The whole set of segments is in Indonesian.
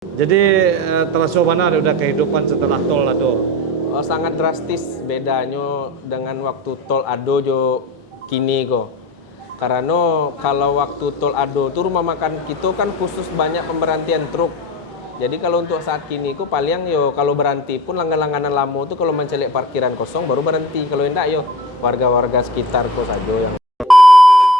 Jadi terasa mana udah kehidupan setelah tol Ado? Oh, sangat drastis bedanya dengan waktu tol Ado jo kini kok. Karena kalau waktu tol Ado tuh rumah makan kita kan khusus banyak pemberhentian truk. Jadi kalau untuk saat kini ku paling yo kalau berhenti pun langganan-langganan lama tuh kalau mencelik parkiran kosong baru berhenti. Kalau enggak yo warga-warga sekitar kok saja yang.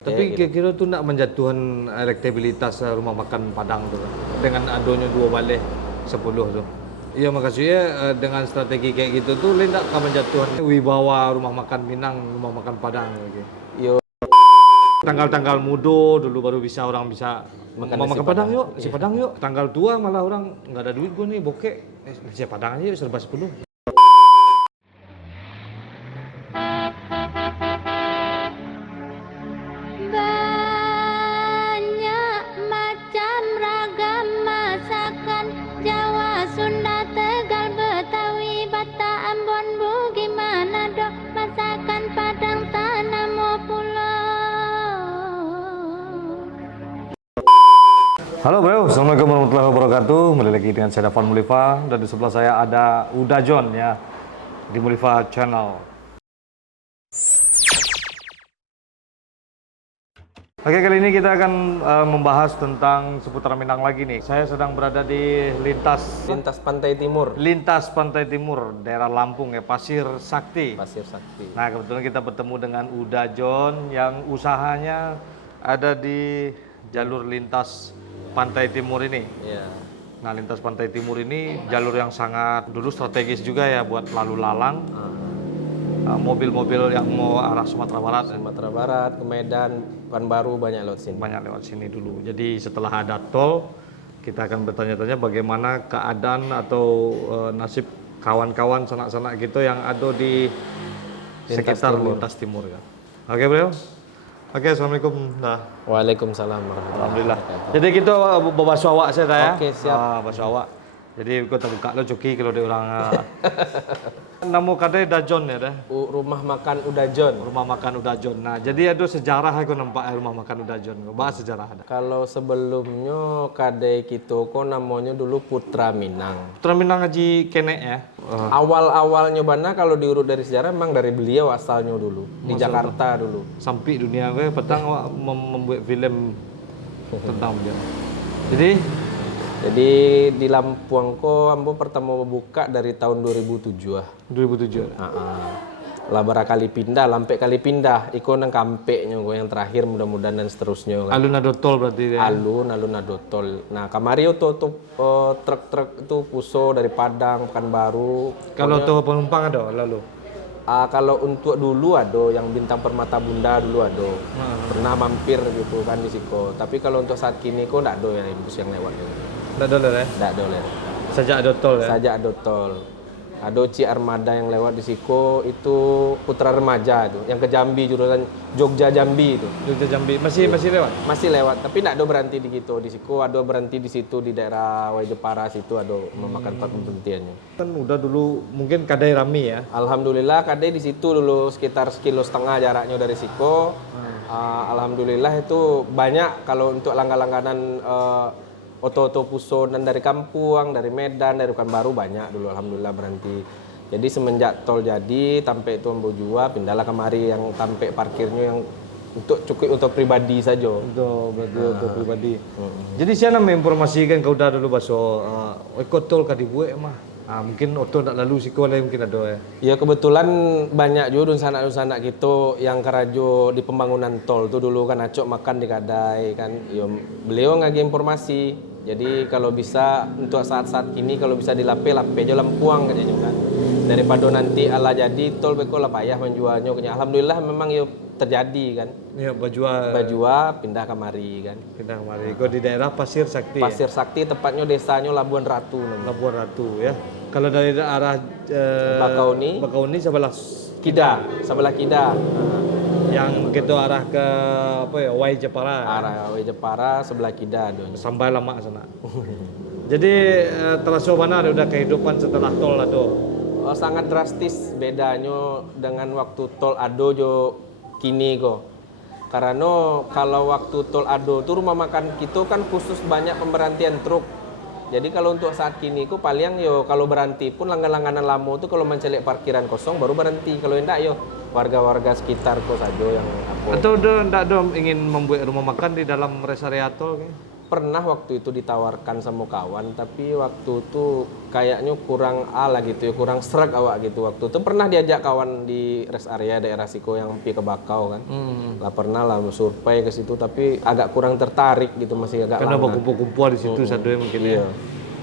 Tapi Gitu. kira-kira tuh nak menjatuhan elektabilitas rumah makan Padang tuh kan? Dengan adanya dua balik 10 tuh. Iya makasih dengan strategi kayak gitu tuh lain tak akan menjatuhan wibawa rumah makan Minang, rumah makan Padang gitu. Yo Tanggal-tanggal mudo dulu baru bisa orang bisa Makan mau nasi makan Padang Padang. yuk, nasi Iya. Padang yuk. Tanggal tua malah orang nggak ada duit gue nih bokek. Nasi Padang aja yuk, serba 10. Banyak macam ragam masakan Jawa, Sunda, Tegal, Betawi, Batak, Ambon, Bugis, Manado, masakan Padang tanah mau pulau. Halo bro, assalamualaikum warahmatullahi wabarakatuh. Kembali lagi dengan saya Dafan Mulifa dan di sebelah saya ada Uda John ya di Mulifa Channel. Oke, kali ini kita akan membahas tentang seputar Minang lagi nih. Saya sedang berada di lintas Pantai Timur, Pantai Timur, daerah Lampung ya, Pasir Sakti. Pasir Sakti. Nah, kebetulan kita bertemu dengan Uda John yang usahanya ada di jalur lintas Pantai Timur ini. Ya. Nah, lintas Pantai Timur ini jalur yang sangat dulu strategis juga ya buat lalu lalang mobil-mobil yang mau arah Sumatera Barat. Sumatera Barat, ke Medan, Pekanbaru banyak lewat sini. Banyak lewat sini dulu. Jadi setelah ada tol, kita akan bertanya-tanya bagaimana keadaan atau nasib kawan-kawan sanak-sanak gitu yang ada di sekitar lintas timur ya. Oke, bro. Oke, assalamualaikum. Nah, Waalaikumsalam warahmatullahi alhamdulillah. wabarakatuh. Jadi kita bahasa awak saya ya. Oke, siap. Bahasa awak. Jadi kita buka lo cuki kalau dia orang. Namo kadai Dajon ya dah. Rumah makan Udajon. Rumah makan Udajon. Nah, jadi ada sejarah aku nampak rumah makan Udajon. Bahas sejarah ada. Kalau sebelumnya kadai kita kok namanya dulu Putra Minang. Putra Minang Haji Kenek ya. Awal-awalnya Bana kalau diurut dari sejarah memang dari beliau asalnya dulu di Jakarta dulu. Sampai dunia gue petang awak membuat film tentang dia. Jadi di Lampung kok ambo pertama buka dari tahun 2007 ah. 2007. Lah barakali pindah, lampe kali pindah. Iko nang kampeknya gue yang terakhir mudah-mudahan dan seterusnya kan. Alun ada tol berarti ya. Alun adotol. Nah, kamari itu truk-truk itu puso dari Padang, Pekanbaru. Kalau tuh penumpang ada lalu. Kalau untuk dulu ada yang Bintang Permata Bunda dulu ada. Pernah mampir gitu kan di Siko. Tapi kalau untuk saat kini kok enggak ada yang bus yang lewat gitu. Enggak ada ya. Enggak ada lewat. Sejak ada tol ya. Saja ada tol. Ada Ci Armada yang lewat di Siko itu Putra Remaja itu, yang ke Jambi jurusan Jogja Jambi itu. Jogja Jambi masih lewat. Masih lewat, tapi enggak ada berhenti di gitu. Di Siko ada berhenti di situ di daerah Waijepara situ ada memakan tempat pemberhentiannya. Kan udah dulu mungkin kadai rami ya. Alhamdulillah kadai di situ dulu sekitar 1,5 kilo jaraknya dari Siko. Alhamdulillah itu banyak kalau untuk langganan oto-oto puso dan dari Kampung, dari Medan, dari Pekanbaru banyak dulu alhamdulillah berhenti. Jadi semenjak tol jadi sampai itu Ambo Jua pindahlah kemari yang sampai parkirnya yang untuk cukup untuk pribadi saja. Untuk berarti untuk pribadi. Jadi saya nak menginformasikan kau dah dulu baso ikut tol ka dibuat mah. Mungkin oto nak lalu siko lah mungkin ada ya. Ya kebetulan banyak juga sanak-sanak gitu yang kerajo di pembangunan tol tuh dulu kan acok makan di kadai kan. Ya, beliau ngagi informasi. Jadi kalau bisa untuk saat-saat ini kalau bisa dilape aja Lampuang katanya kan. Daripada nanti ala jadi tol beko lah payah menjualnya katanya. Alhamdulillah memang ya terjadi kan. Iya, Bajua Pindah kemari kan. kita kemari. Kau di daerah Pasir Sakti. Pasir Sakti tepatnya desanya Labuan Ratu namanya. Labuan Ratu ya. Kalau dari arah Bakauni sebelah Sebelah Kida. yang begitu arah ke apa ya Waijepara. Arah Waijepara sebelah Kida doanya. Sampai lama sana. Jadi terasa mana udah kehidupan setelah tol ada? Oh, sangat drastis bedanya dengan waktu tol Ado jo kini kok. Karena kalau waktu tol Ado tuh rumah makan kita kan khusus banyak pemberhentian truk. Jadi kalau untuk saat kini ku paling yo kalau berhenti pun langganan-langganan lama tuh kalau mencelik parkiran kosong baru berhenti. Kalau enggak yo warga-warga sekitar kok saja yang apa. Atau ndak dong ingin membuat rumah makan di dalam rest area tol kayaknya? Pernah waktu itu ditawarkan sama kawan, tapi waktu itu kayaknya kurang ala gitu ya, kurang serak awak gitu. Waktu itu pernah diajak kawan di rest area daerah Siko yang pi ke Bakau kan. Lah pernah lah survei ke situ, tapi agak kurang tertarik gitu, masih agak Karena lama. berkumpul-kumpul di situ satu mungkin ya. Iya.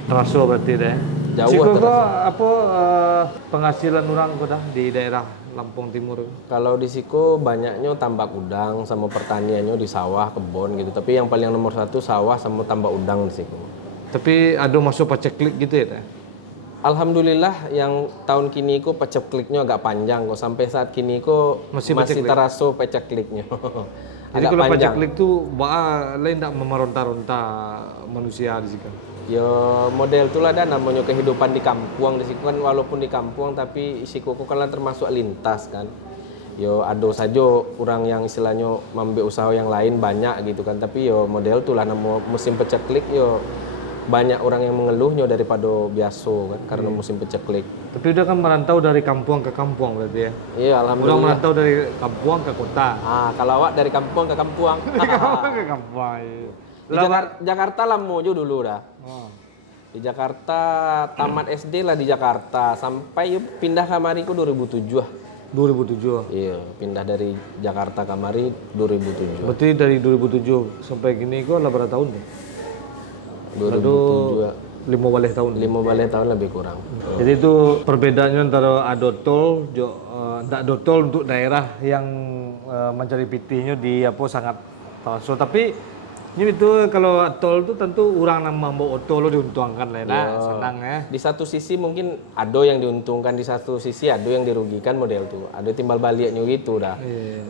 Terasa berarti deh. Jauh Siko terasa. kok apa penghasilan orang kok dah di daerah Lampung Timur? Kalau di Siko banyaknya tambak udang sama pertaniannya di sawah, kebun gitu. Tapi yang paling nomor satu sawah sama tambak udang di Siko. Tapi ada masuk paceklik gitu ya teh? Alhamdulillah yang tahun kini ku pacekliknya agak panjang kok. Sampai saat kini ku Masih masih paceklik? terasa pacekliknya. Jadi kalau paceklik tuh lain tak memeronta-ronta manusia di situ. Ya model itulah ada namanya kehidupan di kampung di situ kan, walaupun di kampung tapi Sikuku kan lah termasuk lintas kan. Yo ada saja orang yang istilahnya mambe usaha yang lain banyak gitu kan, tapi yo model itulah nama musim peceklik yo banyak orang yang mengeluhnya daripada biasa kan karena musim peceklik. Tapi udah kan merantau dari kampung ke kampung berarti ya? Iya Udah alhamdulillah. merantau dari kampung ke kota. Kalau awak dari kampung ke kampung. ke kampung. Iya. Di Jakarta lah mau dulu dah. Oh. Di Jakarta tamat SD lah di Jakarta sampai pindah kamari ku 2007 ah. 2007. Iya, pindah dari Jakarta kamari 2007. Berarti dari 2007 sampai gini gua lah berapa tahun tuh? 2007 5 tahun. 5 balik tahun lebih kurang. Jadi itu perbedaannya antara adotol, tidak adotol untuk daerah yang mencari pitihnya di apa sangat terasa. Tapi ini itu kalau tol itu tentu orang nama mau otol lo diuntungkan lah, nah, senang ya. Di satu sisi mungkin ada yang diuntungkan, di satu sisi ada yang dirugikan model tuh. Ada timbal baliknya gitu dah.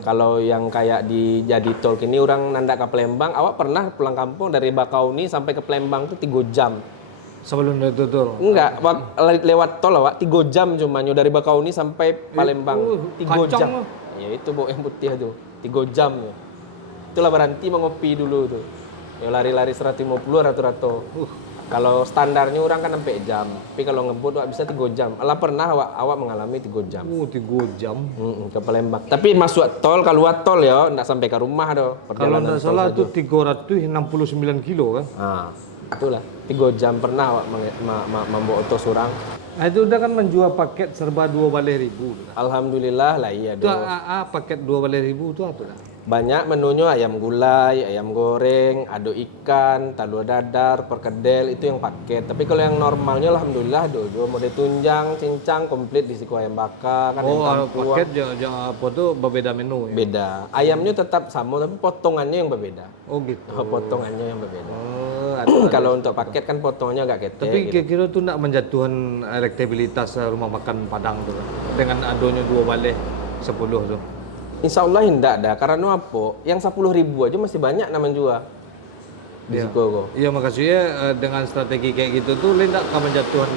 Kalau yang kayak di jadi tol kini orang nandak ke Palembang, awak pernah pulang kampung dari Bakauni sampai ke Palembang tuh 3 jam. Sebelum itu tol. Enggak, lewat tol awak 3 jam cuma dari Bakauni sampai Palembang. 3 kacang jam. loh. Ya itu bau yang putih tuh. 3 jam ya. Itulah berhenti mengopi dulu tuh. Ya lari-lari 150 rata-rata. Kalau standarnya orang kan sampai jam. Tapi kalau ngebut awak bisa 3 jam. Alah pernah awak mengalami 3 jam. 3 jam. Ke Palembang. Tapi masuk tol, keluar tol ya, enggak sampai ke rumah doh. Kalau tidak salah itu 369 kilo kan. Nah, itulah 3 jam pernah awak membawa otos orang. Nah, itu udah kan menjual paket serba 2.000. Alhamdulillah lah iya Itu doh. paket 2.000 itu apa dah? Banyak menunya ayam gulai, ayam goreng, ado ikan, talua dadar, perkedel itu yang paket. Tapi kalau yang normalnya alhamdulillah dojo mode tunjang, cincang komplit di siku ayam bakar kan Oh, ayam kampung. paket jangan apa tuh berbeda menu ya? Beda. Ayamnya tetap sama tapi potongannya yang berbeda. Oh gitu. Potongannya yang berbeda. Oh, Kalau untuk paket kan potongnya agak ketek. tapi gitu. kira-kira tuh nak menjatuhkan elektabilitas rumah makan Padang tuh kan? Dengan adanya 2 balik 10 tuh. Insya Allah tidak ada karena apa? Yang 10.000 aja masih banyak namanya jual di Iya. siku kok. Iya maksudnya dengan strategi kayak gitu tuh lain tak akan menjatuhkan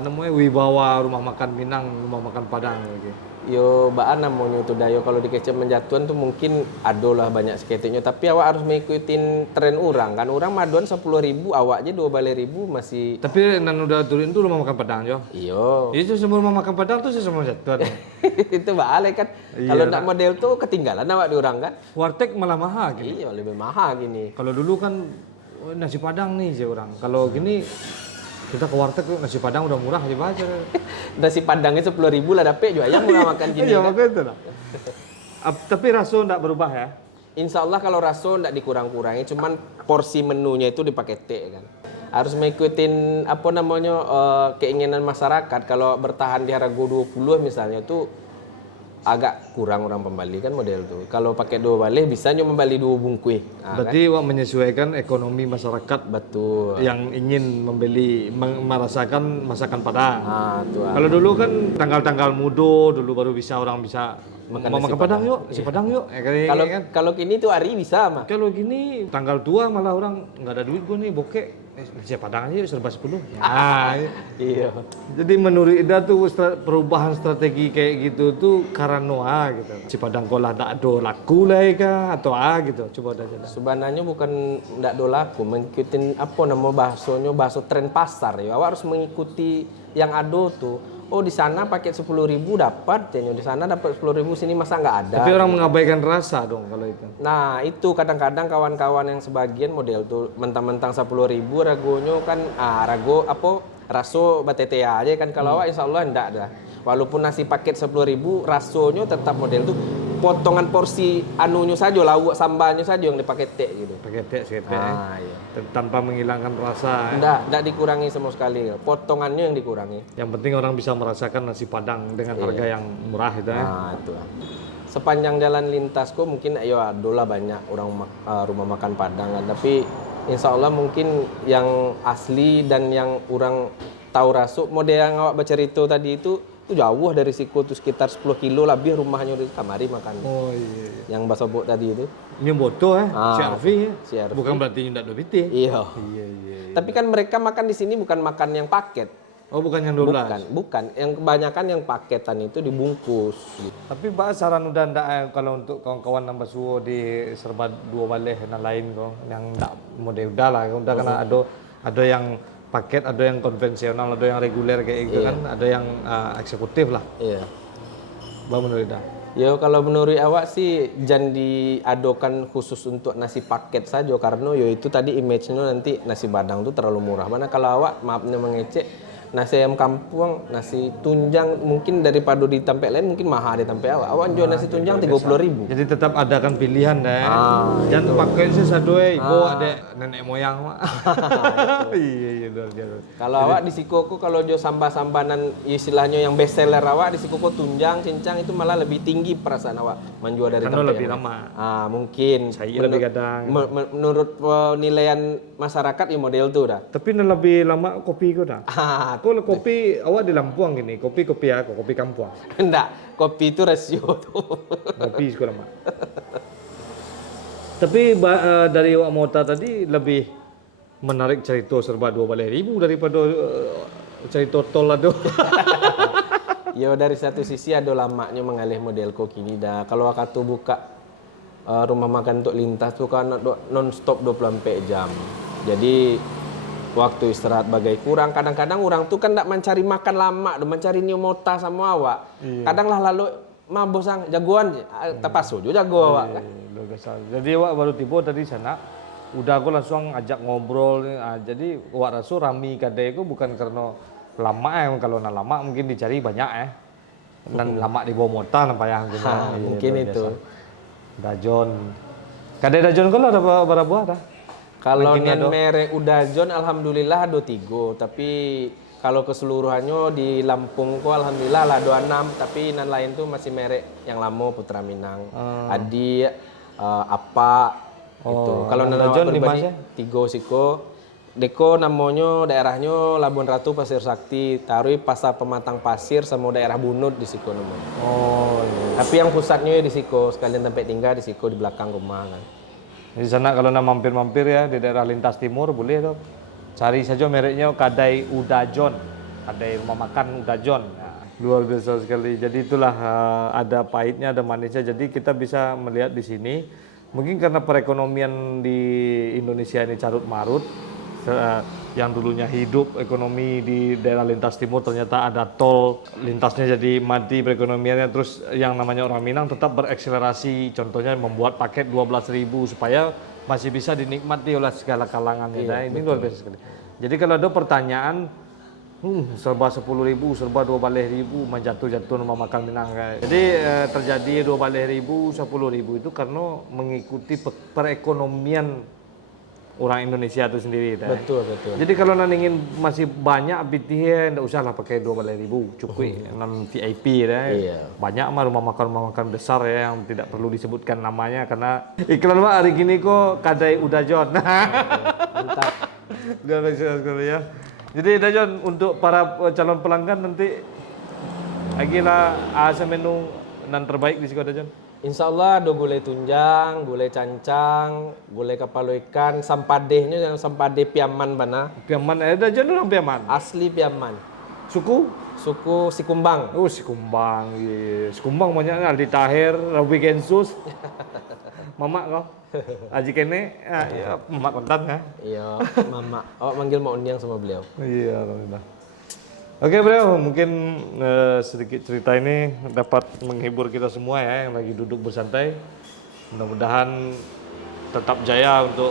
namanya wibawa rumah makan Minang, rumah makan Padang gitu. Yo baan namanya itu dayo kalau dikecek menjatuhan tuh mungkin ada lah banyak seketiknya tapi awak harus mengikutin tren orang kan orang maduan 10.000 awak aja 12.000 masih Tapi nan udah turun tuh rumah makan Padang jo. iyo Itu semua rumah makan Padang tuh semua jatuhan. itu balik kan kalau nak model tuh ketinggalan awak di orang kan Warteg malah mahal gitu. iya lebih mahal gini Kalau dulu kan nasi Padang nih sih orang. Kalau gini kita ke warteg tuh nasi Padang udah murah aja baca. nasi padangnya 10.000 lah dapet juga ayam mau makan gini Iya kan? makanya itu lah. Tapi rasa enggak berubah ya. Insya Allah kalau raso ndak dikurang-kurangi, cuman porsi menunya itu dipakai T kan. Harus mengikutin apa namanya keinginan masyarakat. Kalau bertahan di harga 20 misalnya tuh agak kurang orang pembeli kan model tuh. Kalau pakai 2 balik bisa cuma membeli 2 bungkus. Nah, Berarti wak menyesuaikan ekonomi masyarakat betul. yang ingin membeli merasakan masakan Padang. Nah, tuh. Kalau dulu kan tanggal-tanggal mudo dulu baru bisa orang bisa Makan mau nasi makan Padang yuk, nasi Padang yuk. Kayak Kalau kan. kalau kini tuh hari bisa mah. Kalau gini tanggal tua malah orang nggak ada duit gue nih bokek. nasi Padang aja serba 10. Ya. Iya. Jadi menurut Ida tuh perubahan strategi kayak gitu tuh karena gitu. Nasi Padang kolah tak ada laku lah kah atau gitu. Coba dah jelas. Sebenarnya bukan ndak do laku, mengikuti apa nama bahasanya, bahasa tren pasar ya. Awak harus mengikuti yang ada tuh. Oh di sana paket 10.000 dapat, di sana dapat 10.000, sini masa nggak ada. Tapi orang mengabaikan rasa dong kalau itu. Nah itu kadang-kadang kawan-kawan yang sebagian model tuh mentang-mentang 10.000 ragonya kan rago apa raso batete aja kan. Kalau awak insya Allah enggak dah. Walaupun nasi paket 10.000 rasonya tetap model tuh potongan porsi anunya saja, lauk sambalnya saja yang dipakai teh gitu. Pakai teh seketek Iya. tanpa menghilangkan rasa. Enggak dikurangi sama sekali. Potongannya yang dikurangi. Yang penting orang bisa merasakan nasi Padang dengan harga yang murah itu ya. Nah, itu. Sepanjang jalan lintasku mungkin ayo adolah banyak orang rumah makan Padang kan. Tapi insya Allah mungkin yang asli dan yang orang tahu rasuk model yang awak bercerita tadi itu jauh dari siku tuh sekitar 10 kilo lebih rumahnya di kamari makan. Oh iya. Yang bakso bok tadi itu. Ini boto Ah, CRV ya. CRV. Bukan berarti tidak dobiti. Iya. Iya iya. Tapi kan mereka makan di sini bukan makan yang paket. Oh bukan yang 12. Bukan. Yang kebanyakan yang paketan itu dibungkus. Tapi Mbak saran udah ndak kalau untuk kawan-kawan nambah suwo di serba dua baleh dan lain kok yang ndak model udah lah udah karena ada yang paket, ada yang konvensional, ada yang reguler kayak gitu kan, ada yang eksekutif lah. Iya. Mbak menurut dah. Ya kalau menurut awak sih jangan diadokan khusus untuk nasi paket saja karena yo itu tadi image-nya nanti nasi Padang tuh terlalu murah. Mana kalau awak maafnya mengecek nasi ayam kampung, nasi tunjang mungkin daripada di tempat lain mungkin mahal di tempat awak. Awak jual nasi tunjang 30.000. Jadi tetap adakan pilihan deh. Jangan pakai sih sadue, ibu ada nenek moyang mak. Iya luar biasa. Kalau awak di Sikoko kalau jual sambal-sambanan istilahnya yang best seller awak di Sikoko tunjang, cincang itu malah lebih tinggi perasaan awak menjual dari Karena tempat lebih yang lama. mungkin Saya lebih kadang. menurut penilaian masyarakat ya model tuh dah. Tapi lebih lama kopi kau dah. Ah, Kalau kopi awak di Lampung gini, kopi aku, kopi kampung. enggak, kopi itu rasio tuh. Kopi sekolah mak. Tapi dari Wak Mota tadi lebih menarik cerita serba 12.000 daripada cerita tol ada. Ya dari satu sisi ada lamanya mengalih model kok kini dah. Kalau aku buka rumah makan untuk lintas tuh kan non stop 24 jam. Jadi waktu istirahat bagai kurang. Kadang-kadang orang tuh kan tak mencari makan lama, mencari nyomota sama awak. Kadang lah lalu bosang jagoan tepasu juga jago awak kan. Jadi awak baru tiba tadi sana, udah aku langsung ajak ngobrol. Jadi awak rasu rami kadai aku bukan karena lama kalau nak lama mungkin dicari banyak dan lama di bawah mota nampak yang Mungkin itu. Dajon. Kadai dajon kau ada berapa ada? Kalau nan merek Udajon alhamdulillah ada 3, tapi kalau keseluruhannya di Lampung kok alhamdulillah lah ada 6, tapi nan lain tuh masih merek yang lama Putra Minang. Adi apa gitu. Kalau nan Udajon di pribadi mana? 3 siko. Deko namanya daerahnya Labuan Ratu Pasir Sakti, Tarui Pasar Pematang Pasir sama daerah Bunut di siko namanya. Oh iya. Tapi yang pusatnya di siko, sekalian tempat tinggal di siko di belakang rumah kan. Di sana kalau nak mampir-mampir ya di daerah lintas timur boleh tuh. Cari saja mereknya Kadai Udajon. Kadai rumah makan Udajon. Nah, luar biasa sekali. Jadi itulah ada pahitnya, ada manisnya. Jadi kita bisa melihat di sini mungkin karena perekonomian di Indonesia ini carut marut. Yang dulunya hidup ekonomi di daerah lintas timur ternyata ada tol, lintasnya jadi mati perekonomiannya, terus yang namanya orang Minang tetap berekselerasi, contohnya membuat paket 12.000 supaya masih bisa dinikmati oleh segala kalangan. Ini luar biasa sekali. Jadi kalau ada pertanyaan serba 10.000, serba 12.000 menjatuh-jatuh rumah makan Minang. Jadi terjadi 12.000, 10.000 itu karena mengikuti perekonomian orang Indonesia itu sendiri. Betul. Jadi kalau nan ingin masih banyak BTH, ndak usahlah pakai 12.000, cukup nan VIP Banyak mah rumah makan besar ya yang tidak perlu disebutkan namanya karena iklan mah hari gini kok Kadai Udajon. Mantap. Luar biasa sekali ya. Jadi Dajon untuk para calon pelanggan nanti lagi lah menu nan terbaik di sini Dajon. Insya Allah ada gulai tunjang, gulai cancang, gulai kepala ikan, sampadehnya yang sampadeh Piaman bana, Piaman ada aja orang Piaman. asli Piaman, Suku? suku Sikumbang. Oh, si Kumbang. Iya. Si Kumbang banyaknya Aldi Tahir, Rabi Gensus. Mamak kau. Aji kene, ya, mamak kontan ya. Iya, mama. Awak manggil Mak Undiang sama beliau. Iya, alhamdulillah. Oke bro, mungkin sedikit cerita ini dapat menghibur kita semua ya yang lagi duduk bersantai. Mudah-mudahan tetap jaya untuk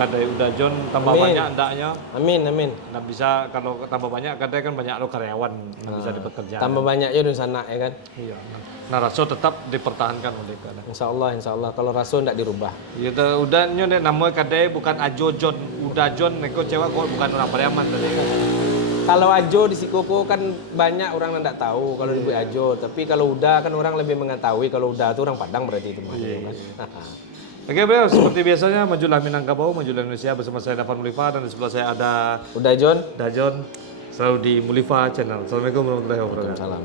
Kadai Udajon, tambah Amin. banyak ndaknya. Amin, amin. Dan bisa kalau tambah banyak Kadai kan banyak lo karyawan yang bisa dipekerjakan. Tambah banyak ya di sana ya kan. Iya. Nah, raso tetap dipertahankan oleh Kadai. Insya Allah. Kalau rasul tidak dirubah. Ya udah nyo nama Kadai bukan Ajo Jon, Udajon, neko cewek kok bukan orang Pariaman tadi kan. Kalau Ajo di Sikoko kan banyak orang yang tidak tahu kalau disebut Ajo. Tapi kalau Uda kan orang lebih mengetahui kalau Uda itu orang Padang berarti itu. Kan? Oke bro, seperti biasanya majulah Minangkabau, majulah Indonesia bersama saya Dafan Mulifa dan di sebelah saya ada Uda John. Dajon selalu di Mulifa Channel. Assalamualaikum warahmatullahi wabarakatuh. Salam.